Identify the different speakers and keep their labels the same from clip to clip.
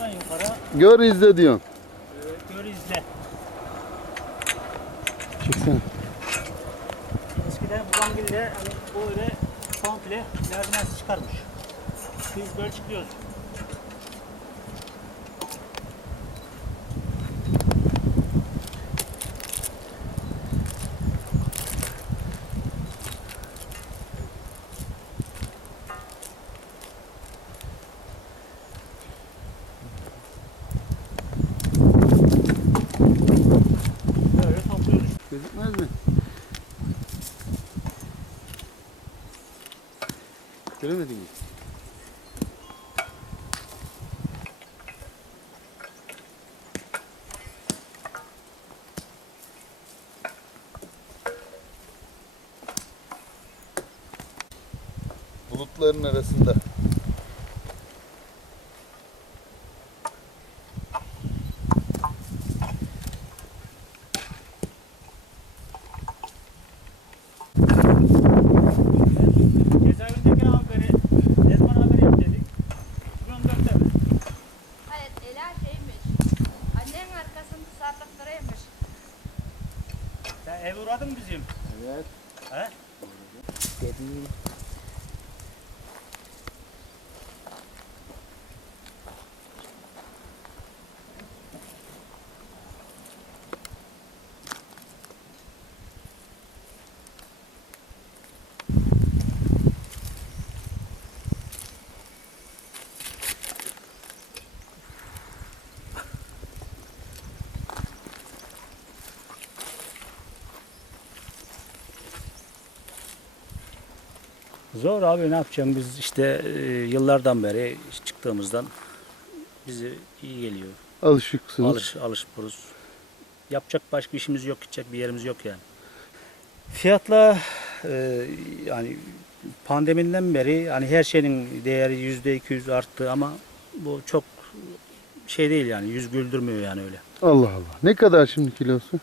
Speaker 1: Aşağıdan yukarı
Speaker 2: Gör izle diyorsun.
Speaker 1: e, gör izle.
Speaker 2: Çeksene.
Speaker 1: Eskiden babamgille hani böyle komple lazimentsiz çıkarmış. Biz böyle çıkıyoruz. Böyle topluyoruz.
Speaker 2: Gözükmez mi? Göremedin mi? Bulutların arasında.
Speaker 1: Ev uğradın bizim.
Speaker 2: Evet.
Speaker 1: He?
Speaker 2: Dediğim.
Speaker 1: Zor abi ne yapacağım biz işte e, yıllardan beri çıktığımızdan bizi iyi geliyor.
Speaker 2: Alışıksınız.
Speaker 1: Alış, alışıyoruz. Yapacak başka işimiz yok, gidecek bir yerimiz yok yani. Fiyatla e, yani pandemiden beri hani her şeyin değeri yüzde 200 arttı ama bu çok şey değil yani yüz güldürmüyor yani öyle.
Speaker 2: Allah Allah. Ne kadar şimdi kilosu?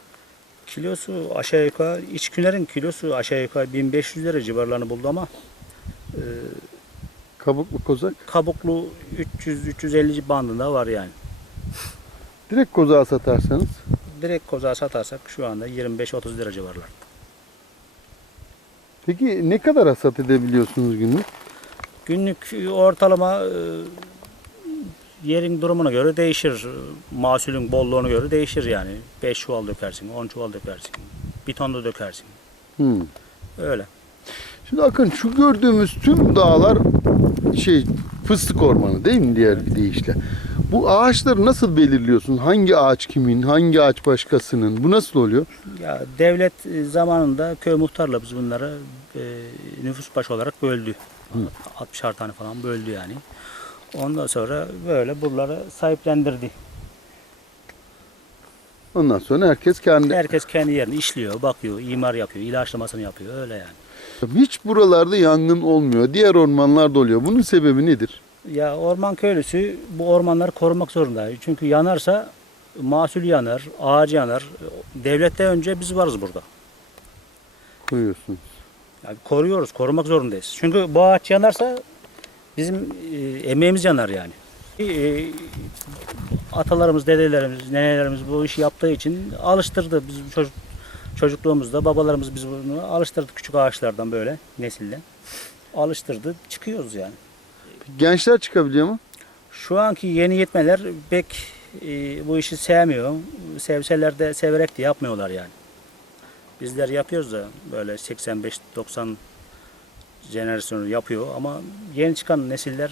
Speaker 1: Kilosu aşağı yukarı iç günlerin kilosu aşağı yukarı 1500 lira civarlarını buldu ama e,
Speaker 2: Kabuklu kozak.
Speaker 1: kabuklu 300-350 bandında var yani.
Speaker 2: Direkt kozağa satarsanız.
Speaker 1: Direkt kozağa satarsak şu anda 25-30 lira civarlar.
Speaker 2: Peki ne kadar hasat edebiliyorsunuz günlük?
Speaker 1: Günlük ortalama e, yerin durumuna göre değişir. Mahsulün bolluğuna göre değişir yani. 5 çuval dökersin, 10 çuval dökersin. Bir ton da dökersin.
Speaker 2: Hmm.
Speaker 1: Öyle.
Speaker 2: Şimdi Akın şu gördüğümüz tüm dağlar şey fıstık ormanı değil mi diğer bir deyişle? Bu ağaçları nasıl belirliyorsun? Hangi ağaç kimin, hangi ağaç başkasının? Bu nasıl oluyor?
Speaker 1: Ya devlet e, zamanında köy muhtarla biz bunları e, nüfus başı olarak böldü. 60'ar tane falan böldü yani. Ondan sonra böyle buraları sahiplendirdi.
Speaker 2: Ondan sonra herkes kendi.
Speaker 1: Herkes kendi yerini işliyor, bakıyor, imar yapıyor, ilaçlamasını yapıyor öyle yani.
Speaker 2: Hiç buralarda yangın olmuyor. Diğer ormanlarda oluyor. Bunun sebebi nedir?
Speaker 1: Ya orman köylüsü bu ormanları korumak zorunda. Çünkü yanarsa mahsul yanar, ağaç yanar. Devletten önce biz varız burada.
Speaker 2: Koyuyorsunuz.
Speaker 1: Yani koruyoruz, korumak zorundayız. Çünkü bu ağaç yanarsa bizim e, emeğimiz yanar yani. E, atalarımız, dedelerimiz, nenelerimiz bu işi yaptığı için alıştırdı. Biz çocuk, çocukluğumuzda babalarımız biz bunu alıştırdı küçük ağaçlardan böyle nesilden. Alıştırdı, çıkıyoruz yani.
Speaker 2: Gençler çıkabiliyor mu?
Speaker 1: Şu anki yeni yetmeler pek e, bu işi sevmiyor. Sevseler de severek de yapmıyorlar yani. Bizler yapıyoruz da böyle 85-90 jenerasyonu yapıyor ama yeni çıkan nesiller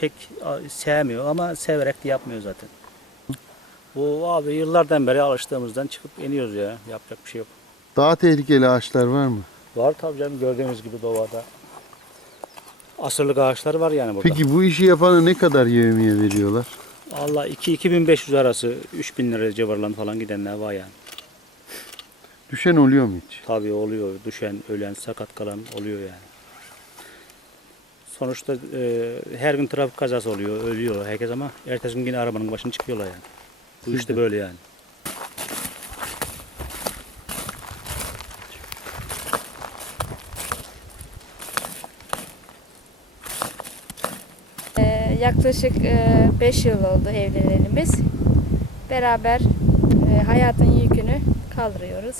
Speaker 1: pek sevmiyor ama severek de yapmıyor zaten. Bu abi yıllardan beri alıştığımızdan çıkıp iniyoruz ya. Yapacak bir şey yok.
Speaker 2: Daha tehlikeli ağaçlar var mı?
Speaker 1: Var tabii canım gördüğünüz gibi doğada. Asırlık ağaçlar var yani burada.
Speaker 2: Peki bu işi yapana ne kadar yevmiye veriyorlar?
Speaker 1: Allah 2-2500 arası 3000 lira civarlarında falan gidenler var yani.
Speaker 2: Düşen oluyor mu hiç?
Speaker 1: Tabii oluyor. Düşen, ölen, sakat kalan oluyor yani. Sonuçta e, her gün trafik kazası oluyor, ölüyor herkes ama ertesi gün yine arabanın başına çıkıyorlar yani. Bu işte böyle yani.
Speaker 3: Ee, yaklaşık 5 yıl oldu evlenelimiz. Beraber e, hayatın yükünü kaldırıyoruz.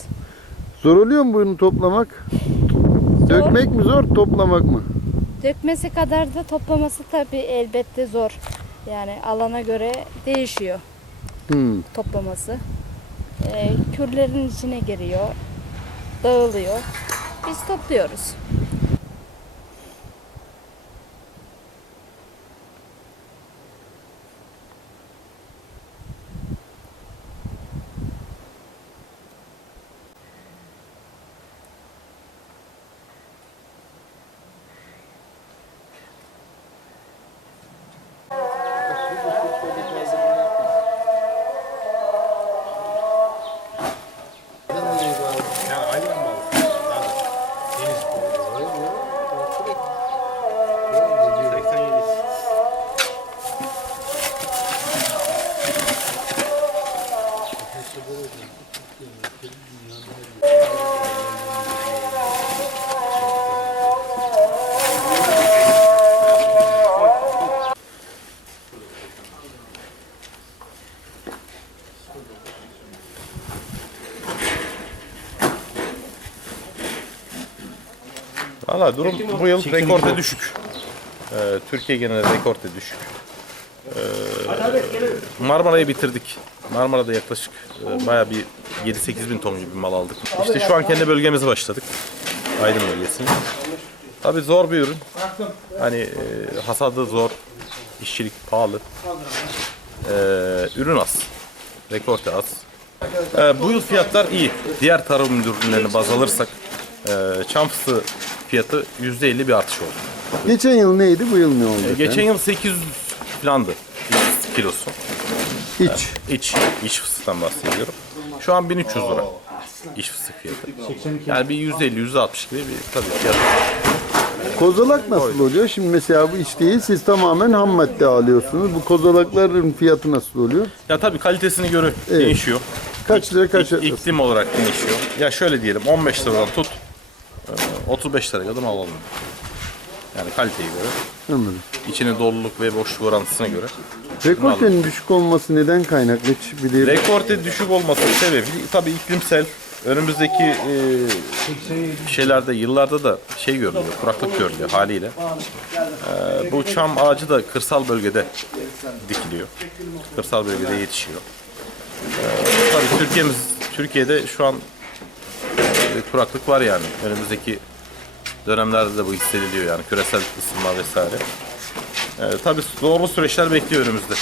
Speaker 2: Zor oluyor mu bunu toplamak? Dökmek mi zor, toplamak mı?
Speaker 3: Dökmesi kadar da toplaması tabii elbette zor. Yani alana göre değişiyor
Speaker 2: Hmm.
Speaker 3: toplaması. E, kürlerin içine giriyor, dağılıyor. Biz topluyoruz.
Speaker 4: Valla durum bu yıl rekorte düşük. Ee, Türkiye genelinde rekorte düşük. Ee, Marmara'yı bitirdik. Marmara'da yaklaşık e, bayağı bir 7-8 bin ton gibi bir mal aldık. İşte şu an kendi bölgemize başladık. Aydın bölgesini. Tabii zor bir ürün. Hani e, hasadı zor, işçilik pahalı. Ee, ürün az, rekorte az. Ee, bu yıl fiyatlar iyi. Diğer tarım ürünlerini baz alırsak e, çam fıstığı fiyatı %50 bir artış oldu.
Speaker 2: Geçen yıl neydi, bu yıl ne oldu?
Speaker 4: E, geçen yıl 800 filandı kilosu.
Speaker 2: Hiç.
Speaker 4: İç, iç fıstıktan bahsediyorum. Şu an 1300 lira iç fıstık fiyatı. Yani bir %50, %60 gibi bir tabii fiyat.
Speaker 2: Kozalak nasıl oluyor? Şimdi mesela bu isteği siz tamamen ham madde alıyorsunuz. Bu kozalakların fiyatı nasıl oluyor?
Speaker 4: Ya tabii kalitesine göre değişiyor.
Speaker 2: Kaç lira kaç
Speaker 4: İk-
Speaker 2: lira?
Speaker 4: iklim olarak değişiyor. Ya şöyle diyelim 15 liradan tut 35 liraya kadar alalım. Yani kaliteye göre,
Speaker 2: Anladım.
Speaker 4: içine doluluk ve boşluk orantısına göre.
Speaker 2: Rekortenin düşük olması neden kaynaklı? Hiç bilir.
Speaker 4: Rekorte düşük olmasının sebebi tabii iklimsel. Önümüzdeki e, şeylerde, yıllarda da şey görülüyor, kuraklık görülüyor haliyle. E, bu çam ağacı da kırsal bölgede dikiliyor. Kırsal bölgede yetişiyor. E, tabii Türkiye'miz, Türkiye'de şu an e, kuraklık var yani. Önümüzdeki dönemlerde de bu hissediliyor yani küresel ısınma vesaire. E, tabii zorlu süreçler bekliyor önümüzde.